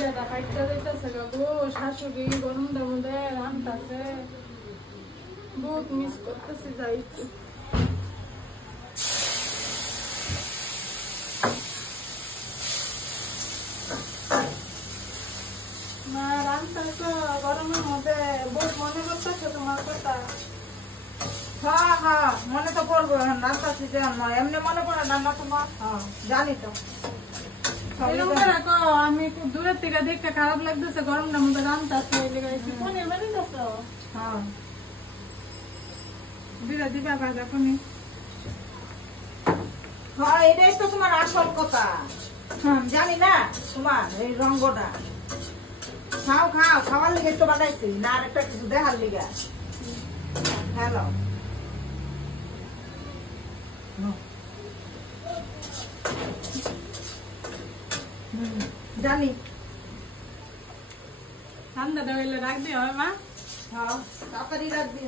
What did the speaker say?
জিরাটা ফাইটটা যাইতেছে গো, শাশুড়ি গরমটার মধ্যে রান্তাছে, বহুত মিস করতেছি। যাই একটু মা রান্তাছে গরমের মধ্যে, বহুত মনে করতেছে তোমার কথা। হ্যাঁ হ্যাঁ মনে তো পড়বো, রান্না সিজন এমনি মনে পড়ে রান্না তোমার। হ্যাঁ জানি তো। আমি খুব দূরের থেকে দেখতে খারাপ লাগতেছে, গরমটার মধ্যে রান্তাছে পনির বানাইতেছ। হ্যাঁ দিলা দিবা ভাজা পনির। হ্যাঁ এটাই তো তোমার আসল কথা। জানি না তোমার এই রঙ্গটা। খাও খাও, খাওয়ার লিগে তো বানাইছি না, আর একটা কিছু দেখার লিগে। হ্যালো জানি। ঠান্ডাটা হইলে রাখ দিও মা। হ্যাঁ তাড়াতাড়ি রাখবি।